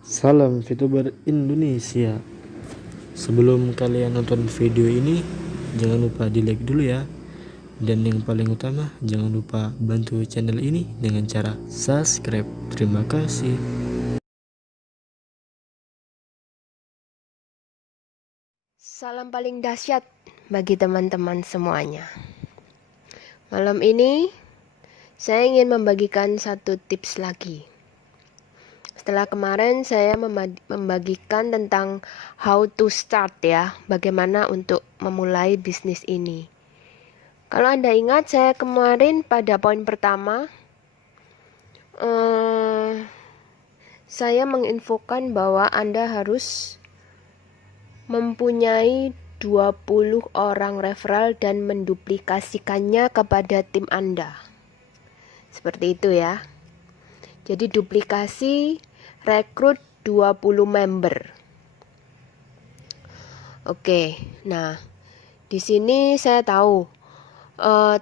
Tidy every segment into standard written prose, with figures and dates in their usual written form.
Salam VTuber Indonesia. Sebelum kalian nonton video ini, jangan lupa di like dulu ya. Dan yang paling utama, jangan lupa bantu channel ini dengan cara subscribe. Terima kasih. Salam paling dahsyat bagi teman-teman semuanya. Malam ini saya ingin membagikan satu tips lagi. Setelah kemarin saya membagikan tentang how to start ya, bagaimana untuk memulai bisnis ini. Kalau Anda ingat, saya kemarin pada poin pertama saya menginfokan bahwa Anda harus mempunyai 20 orang referral dan menduplikasikannya kepada tim Anda. Seperti itu ya. Jadi duplikasi rekrut 20 member. Oke, nah di sini saya tahu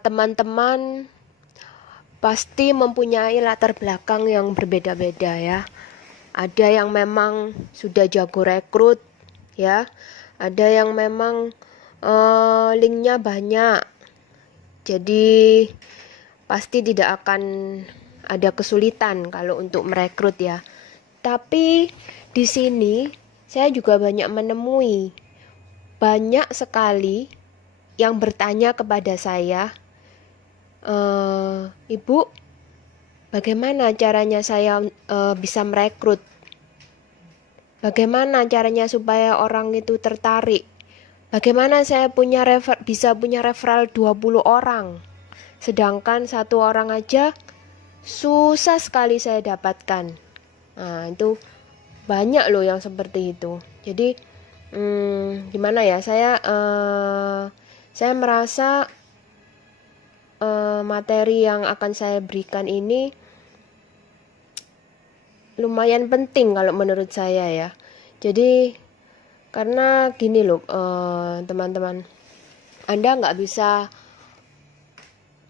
teman-teman pasti mempunyai latar belakang yang berbeda-beda ya. Ada yang memang sudah jago rekrut ya, ada yang memang linknya banyak, jadi pasti tidak akan ada kesulitan kalau untuk merekrut ya. Tapi di sini saya juga banyak menemui banyak sekali yang bertanya kepada saya, Ibu, bagaimana caranya saya bisa merekrut? Bagaimana caranya supaya orang itu tertarik? Bagaimana saya bisa punya referral 20 orang? Sedangkan satu orang aja susah sekali saya dapatkan. Nah, itu banyak loh yang seperti itu. Jadi gimana ya? Saya merasa materi yang akan saya berikan ini lumayan penting kalau menurut saya ya. Jadi karena gini loh teman-teman, Anda nggak bisa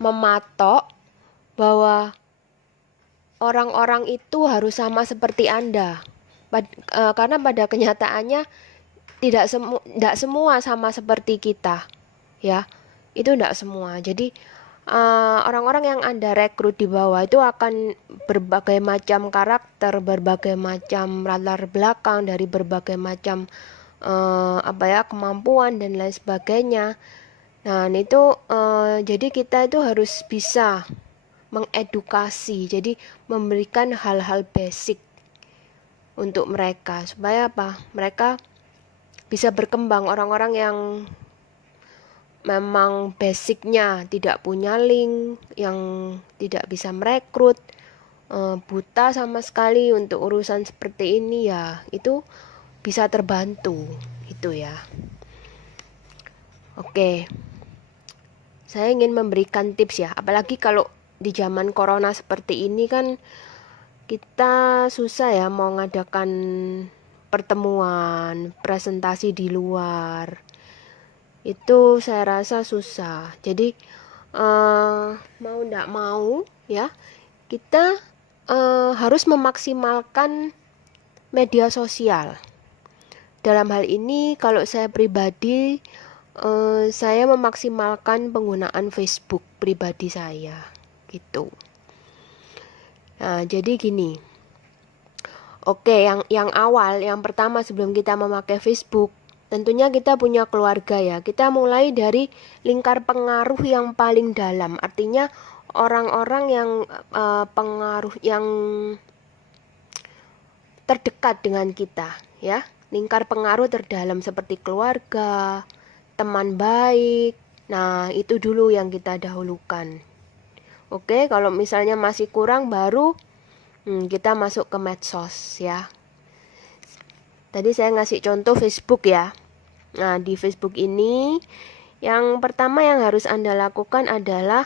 mematok bahwa orang-orang itu harus sama seperti Anda. Karena pada kenyataannya tidak semua sama seperti kita ya, itu tidak semua. Jadi orang-orang yang Anda rekrut di bawah itu akan berbagai macam karakter, berbagai macam latar belakang, dari berbagai macam kemampuan dan lain sebagainya. Nah itu jadi kita itu harus bisa mengedukasi, jadi memberikan hal-hal basic untuk mereka supaya mereka bisa berkembang. Orang-orang yang memang basicnya tidak punya link, yang tidak bisa merekrut, buta sama sekali untuk urusan seperti ini ya, itu bisa terbantu itu ya. Oke, saya ingin memberikan tips ya, apalagi kalau di zaman corona seperti ini kan kita susah ya mau ngadakan pertemuan, presentasi di luar. Itu saya rasa susah. Jadi mau tidak mau ya, kita harus memaksimalkan media sosial. Dalam hal ini kalau saya pribadi, saya memaksimalkan penggunaan Facebook pribadi saya gitu. Nah, jadi gini. Oke, yang awal, yang pertama sebelum kita memakai Facebook, tentunya kita punya keluarga ya. Kita mulai dari lingkar pengaruh yang paling dalam. Artinya orang-orang yang pengaruh yang terdekat dengan kita ya. Lingkar pengaruh terdalam seperti keluarga, teman baik. Nah, itu dulu yang kita dahulukan. Oke, kalau misalnya masih kurang baru kita masuk ke medsos ya. Tadi saya ngasih contoh Facebook ya. Nah, di Facebook ini yang pertama yang harus Anda lakukan adalah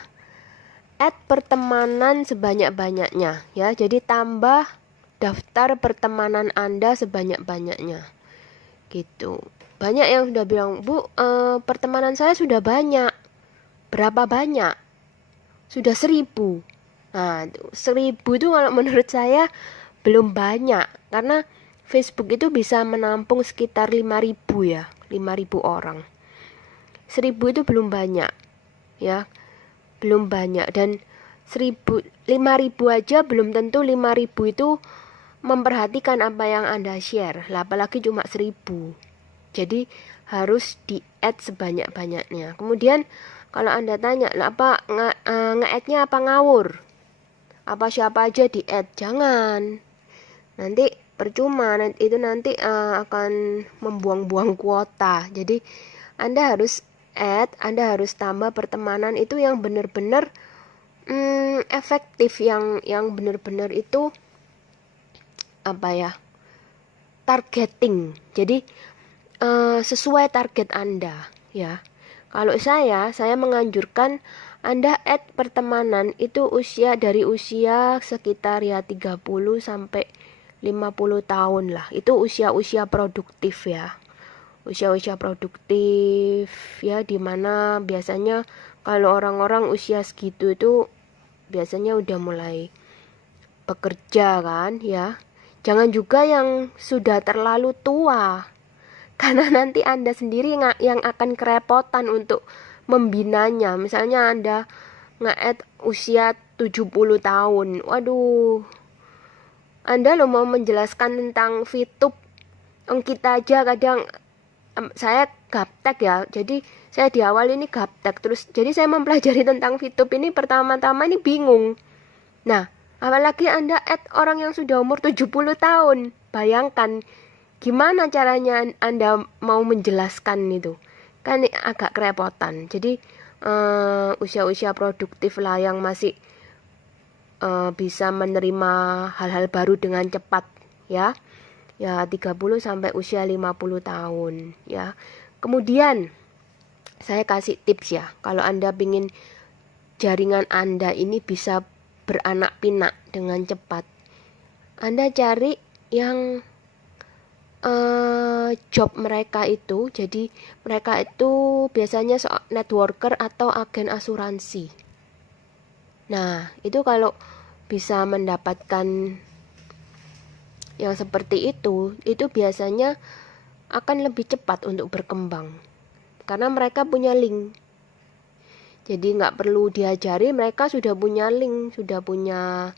add pertemanan sebanyak-banyaknya ya. Jadi tambah daftar pertemanan Anda sebanyak-banyaknya. Gitu. Banyak yang sudah bilang, "Bu, pertemanan saya sudah banyak." Berapa banyak? Sudah 1000. Nah, 1000 itu kalau menurut saya belum banyak, karena Facebook itu bisa menampung sekitar 5.000 ya, 5.000 orang. 1.000 itu belum banyak ya, belum banyak. Dan 5.000 aja belum tentu 5.000 itu memperhatikan apa yang Anda share, apalagi cuma 1.000. Jadi harus di-add sebanyak-banyaknya. Kemudian kalau Anda tanya, apa nge-add-nya apa ngawur? Apa siapa aja di-add? Jangan. Nanti percuma, itu nanti akan membuang-buang kuota. Jadi Anda harus add, Anda harus tambah pertemanan itu yang benar-benar efektif, yang benar-benar itu apa ya, targeting. Jadi sesuai target Anda ya. Kalau saya menganjurkan Anda add pertemanan itu dari usia sekitar ya 30 sampai 50 tahun lah. Itu usia-usia produktif ya. Usia-usia produktif ya, dimana biasanya kalau orang-orang usia segitu itu biasanya udah mulai bekerja kan ya. Jangan juga yang sudah terlalu tua, karena nanti Anda sendiri yang akan kerepotan untuk membinanya. Misalnya Anda nge-add usia 70 tahun. Waduh, Anda lo mau menjelaskan tentang VTube, kita aja kadang saya gaptek ya. Jadi saya di awal ini gaptek, terus jadi saya mempelajari tentang VTube ini pertama-tama ini bingung. Nah, apalagi Anda add orang yang sudah umur 70 tahun. Bayangkan gimana caranya Anda mau menjelaskan itu. Kan agak kerepotan. Jadi usia-usia produktif lah yang masih bisa menerima hal-hal baru dengan cepat ya. Ya 30 sampai usia 50 tahun ya. Kemudian saya kasih tips ya. Kalau Anda ingin jaringan Anda ini bisa beranak pinak dengan cepat, Anda cari yang job mereka itu. Jadi mereka itu biasanya networker atau agen asuransi. Nah, itu kalau bisa mendapatkan yang seperti itu biasanya akan lebih cepat untuk berkembang. Karena mereka punya link. Jadi nggak perlu diajari, mereka sudah punya link, sudah punya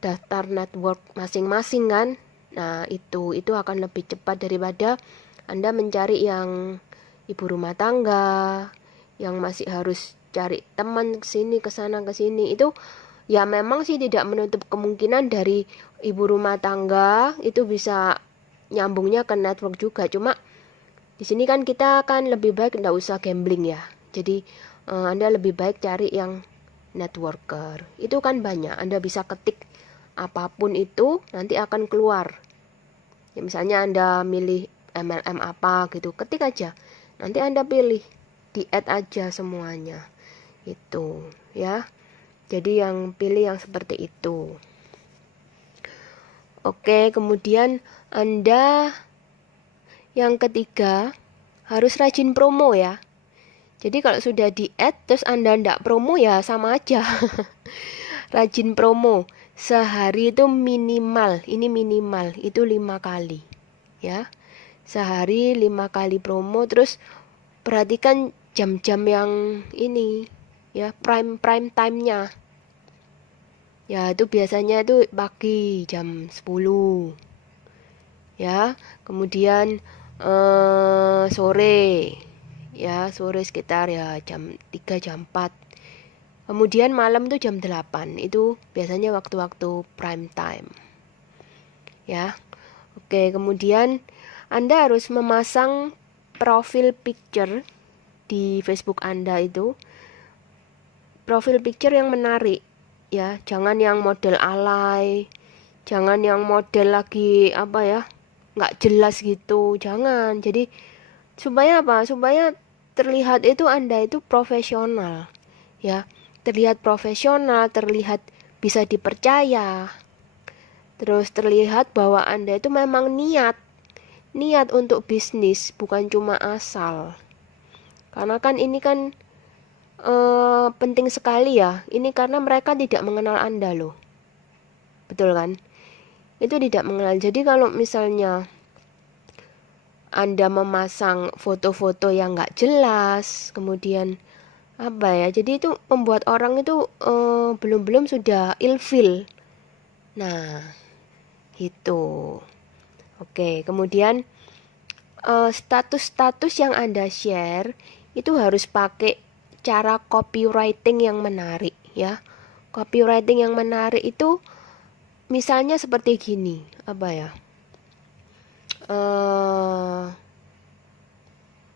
daftar network masing-masing kan. Nah itu akan lebih cepat daripada Anda mencari yang ibu rumah tangga, yang masih harus cari teman kesini kesana kesini. Itu ya memang sih tidak menutup kemungkinan dari ibu rumah tangga itu bisa nyambungnya ke network juga. Cuma di sini kan kita kan lebih baik nggak usah gambling ya. Jadi Anda lebih baik cari yang networker. Itu kan banyak. Anda bisa ketik apapun itu nanti akan keluar. Ya, misalnya Anda milih MLM apa gitu, ketik aja. Nanti Anda pilih, di-add aja semuanya. Itu ya. Jadi yang pilih yang seperti itu. Oke, kemudian Anda yang ketiga harus rajin promo ya. Jadi kalau sudah di-add terus Anda ndak promo ya sama aja. Rajin promo. Sehari itu minimal, ini minimal itu 5 kali ya. Sehari 5 kali promo. Terus perhatikan jam-jam yang ini ya, prime time-nya. Ya itu biasanya itu pagi jam 10 ya. Kemudian sore ya, sore sekitar ya jam 3 jam 4. Kemudian malam tuh jam 8. Itu biasanya waktu-waktu prime time ya. Oke, kemudian Anda harus memasang profil picture di Facebook Anda itu. Profil picture yang menarik ya. Jangan yang model alay, jangan yang model lagi apa ya, nggak jelas gitu. Jangan. Jadi supaya apa? Supaya terlihat itu Anda itu profesional ya. Terlihat profesional, terlihat bisa dipercaya. Terus terlihat bahwa Anda itu memang niat untuk bisnis, bukan cuma asal. Karena kan ini kan penting sekali ya. Ini karena mereka tidak mengenal Anda loh. Betul kan? Itu tidak mengenal. Jadi kalau misalnya Anda memasang foto-foto yang nggak jelas, kemudian apa ya, jadi itu membuat orang itu belum-belum sudah ilfil. Nah, gitu. Oke, kemudian status-status yang Anda share itu harus pakai cara copywriting yang menarik ya. Copywriting yang menarik itu misalnya seperti gini, apa ya?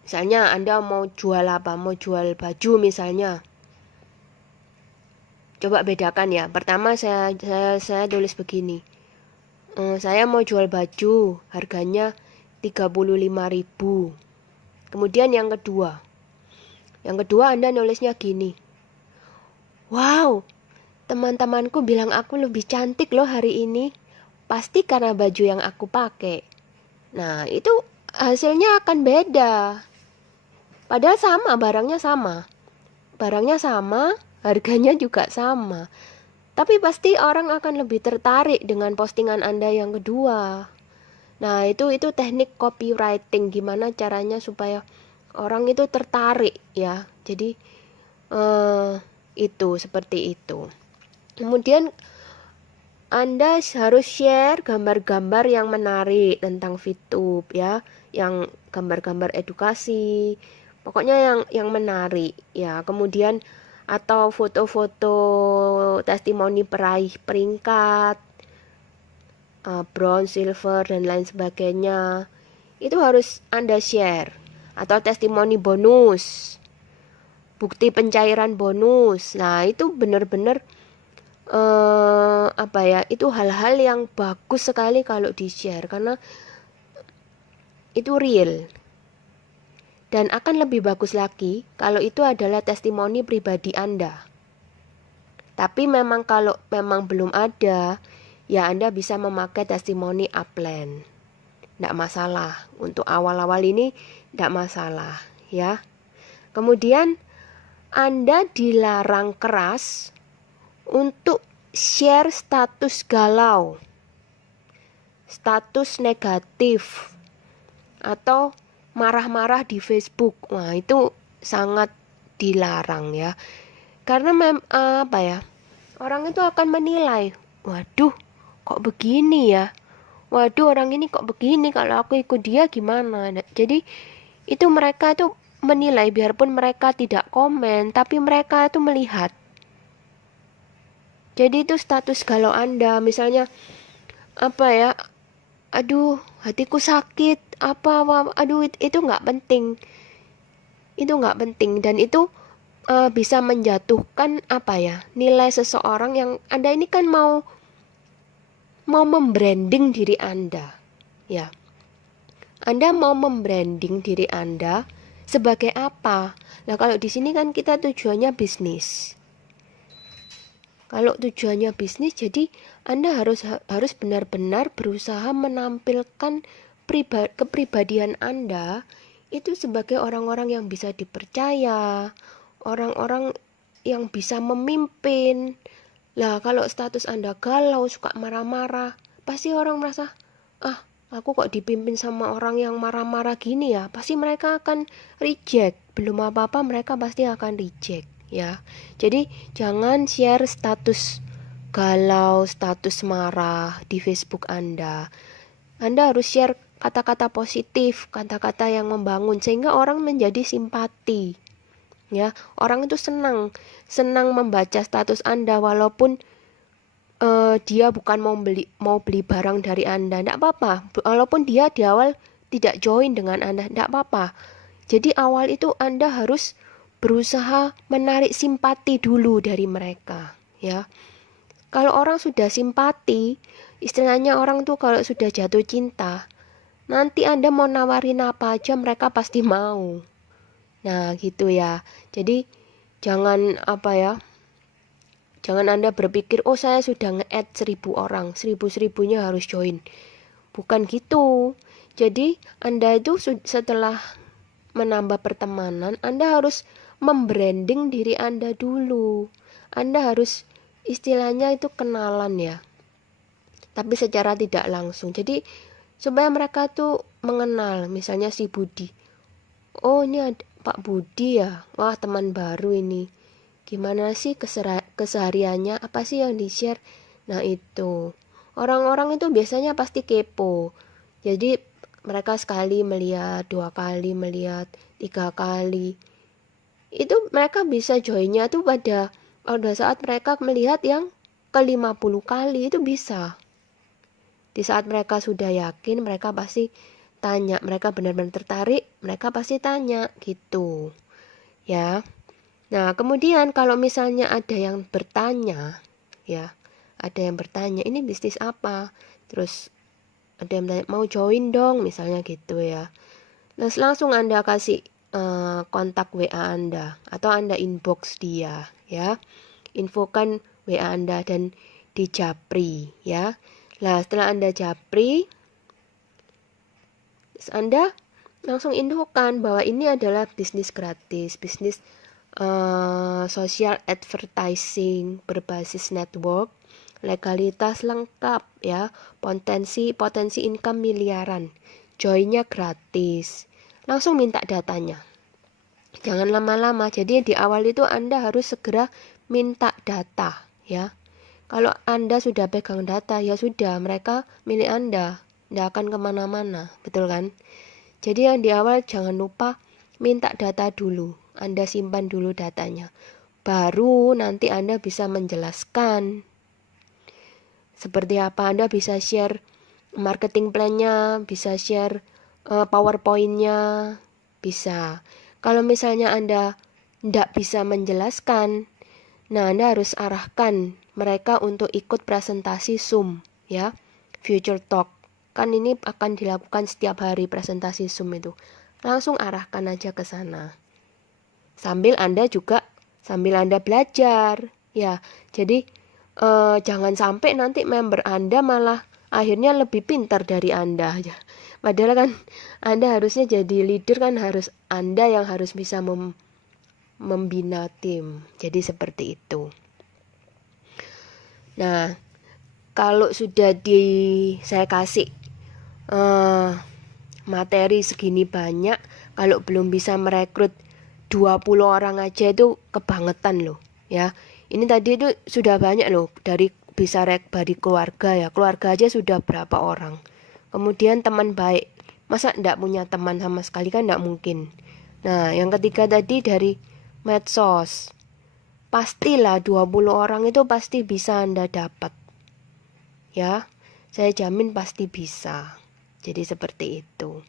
Misalnya Anda mau jual apa? Mau jual baju misalnya. Coba bedakan ya. Pertama saya tulis begini. Saya mau jual baju, harganya 35.000. Kemudian yang kedua Anda nulisnya gini. Wow, teman-temanku bilang aku lebih cantik loh hari ini. Pasti karena baju yang aku pakai. Nah, itu hasilnya akan beda. Padahal sama, barangnya sama. Barangnya sama, harganya juga sama. Tapi pasti orang akan lebih tertarik dengan postingan Anda yang kedua. Nah, itu teknik copywriting, gimana caranya supaya orang itu tertarik ya. Jadi itu seperti itu. Kemudian Anda harus share gambar-gambar yang menarik tentang VTube ya, yang gambar-gambar edukasi. Pokoknya yang menarik ya. Kemudian atau foto-foto testimoni peraih peringkat, bronze, silver, dan lain sebagainya. Itu harus Anda share. Atau testimoni bonus, bukti pencairan bonus. Nah, itu benar-benar apa ya? Itu hal-hal yang bagus sekali kalau di-share karena itu real. Dan akan lebih bagus lagi kalau itu adalah testimoni pribadi Anda. Tapi memang kalau memang belum ada, ya Anda bisa memakai testimoni upline. Tidak masalah. Untuk awal-awal ini tidak masalah ya. Kemudian Anda dilarang keras untuk share status galau, status negatif, atau marah-marah di Facebook. Wah, itu sangat dilarang ya. Karena apa ya? Orang itu akan menilai, waduh, kok begini ya? Waduh, orang ini kok begini, kalau aku ikut dia gimana? Jadi itu mereka tuh menilai, biarpun mereka tidak komen, tapi mereka itu melihat. Jadi itu status galau Anda, misalnya apa ya? Aduh, hatiku sakit, aduh itu nggak penting. Itu nggak penting dan itu bisa menjatuhkan apa ya? Nilai seseorang yang Anda ini kan mau membranding diri Anda. Ya. Anda mau membranding diri Anda sebagai apa? Nah, kalau di sini kan kita tujuannya bisnis. Kalau tujuannya bisnis, jadi Anda harus benar-benar berusaha menampilkan kepribadian Anda itu sebagai orang-orang yang bisa dipercaya, orang-orang yang bisa memimpin. Lah, kalau status Anda galau, suka marah-marah, pasti orang merasa, aku kok dipimpin sama orang yang marah-marah gini ya, pasti mereka akan reject. Belum apa-apa mereka pasti akan reject ya. Jadi jangan share status galau, status marah di Facebook Anda. Anda harus share kata-kata positif, kata-kata yang membangun sehingga orang menjadi simpati. Ya, orang itu senang membaca status Anda walaupun dia bukan mau beli barang dari Anda, tidak apa-apa. Walaupun dia di awal tidak join dengan Anda, tidak apa-apa. Jadi awal itu Anda harus berusaha menarik simpati dulu dari mereka, ya. Kalau orang sudah simpati, istilahnya orang tuh kalau sudah jatuh cinta, nanti Anda mau nawarin apa aja mereka pasti mau. Nah, gitu ya. Jadi jangan apa ya? Jangan Anda berpikir, oh saya sudah nge-add 1.000 orang, 1.000-1.000-nya harus join. Bukan gitu. Jadi Anda itu setelah menambah pertemanan, Anda harus membranding diri Anda dulu. Anda harus istilahnya itu kenalan ya. tapi secara tidak langsung. Jadi supaya mereka tuh mengenal, misalnya si Budi. Oh, ini ada Pak Budi ya. Wah, teman baru ini. Gimana sih kesehariannya? Apa sih yang di-share? Nah, itu. Orang-orang itu biasanya pasti kepo. Jadi mereka sekali melihat, 2 kali melihat, 3 kali. Itu mereka bisa joinnya tuh pada saat mereka melihat yang ke-50 kali itu bisa. Di saat mereka sudah yakin, mereka pasti tanya, mereka benar-benar tertarik, mereka pasti tanya gitu. Ya. Nah, kemudian kalau misalnya ada yang bertanya, ya, ada yang bertanya, ini bisnis apa? Terus ada yang bertanya, mau join dong, misalnya gitu ya. Terus langsung Anda kasih kontak WA Anda atau Anda inbox dia, ya. Infokan WA Anda dan di japri, ya. Nah, setelah Anda japri, Anda langsung infokan bahwa ini adalah bisnis gratis, bisnis social advertising berbasis network, legalitas lengkap ya, potensi income miliaran, joinnya gratis. Langsung minta datanya. Jangan lama-lama. Jadi di awal itu Anda harus segera minta data ya. Kalau Anda sudah pegang data, ya sudah, mereka milik Anda, tidak akan kemana-mana, betul kan? Jadi yang di awal jangan lupa minta data dulu, Anda simpan dulu datanya. Baru nanti Anda bisa menjelaskan seperti apa. Anda bisa share marketing plan-nya, bisa share PowerPoint-nya, bisa. Kalau misalnya Anda tidak bisa menjelaskan, nah Anda harus arahkan mereka untuk ikut presentasi Zoom ya, Future Talk. Kan ini akan dilakukan setiap hari presentasi Zoom itu. Langsung arahkan aja ke sana. Sambil Anda belajar ya. Jadi jangan sampai nanti member Anda malah akhirnya lebih pintar dari Anda ya. Padahal kan Anda harusnya jadi leader, kan harus Anda yang harus bisa membina tim. Jadi seperti itu. Nah, kalau sudah saya kasih materi segini banyak, kalau belum bisa merekrut 20 orang aja itu kebangetan loh ya. Ini tadi itu sudah banyak loh, dari keluarga ya. Keluarga aja sudah berapa orang. Kemudian teman baik. Masa enggak punya teman sama sekali, kan enggak mungkin. Nah, yang ketiga tadi dari medsos. Pastilah 20 orang itu pasti bisa Anda dapat. Ya, saya jamin pasti bisa. Jadi seperti itu.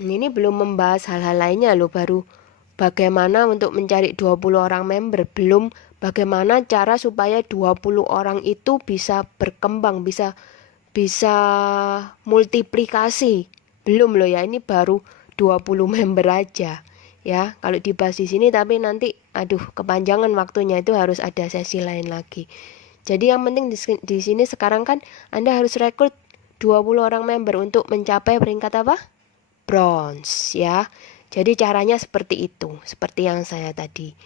Ini belum membahas hal-hal lainnya loh, baru bagaimana untuk mencari 20 orang member, belum bagaimana cara supaya 20 orang itu bisa berkembang, bisa multiplikasi. Belum loh ya, ini baru 20 member aja. Ya, kalau dibahas di sini tapi nanti kepanjangan waktunya, itu harus ada sesi lain lagi. Jadi yang penting di sini sekarang kan Anda harus rekrut 20 orang member untuk mencapai peringkat apa? Bronze ya. Jadi caranya seperti itu, seperti yang saya tadi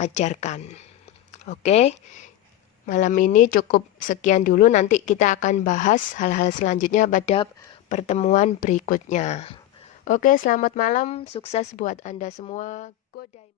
ajarkan. Oke. Malam ini cukup sekian dulu, nanti kita akan bahas hal-hal selanjutnya pada pertemuan berikutnya. Oke, selamat malam, sukses buat Anda semua. Go Diamond.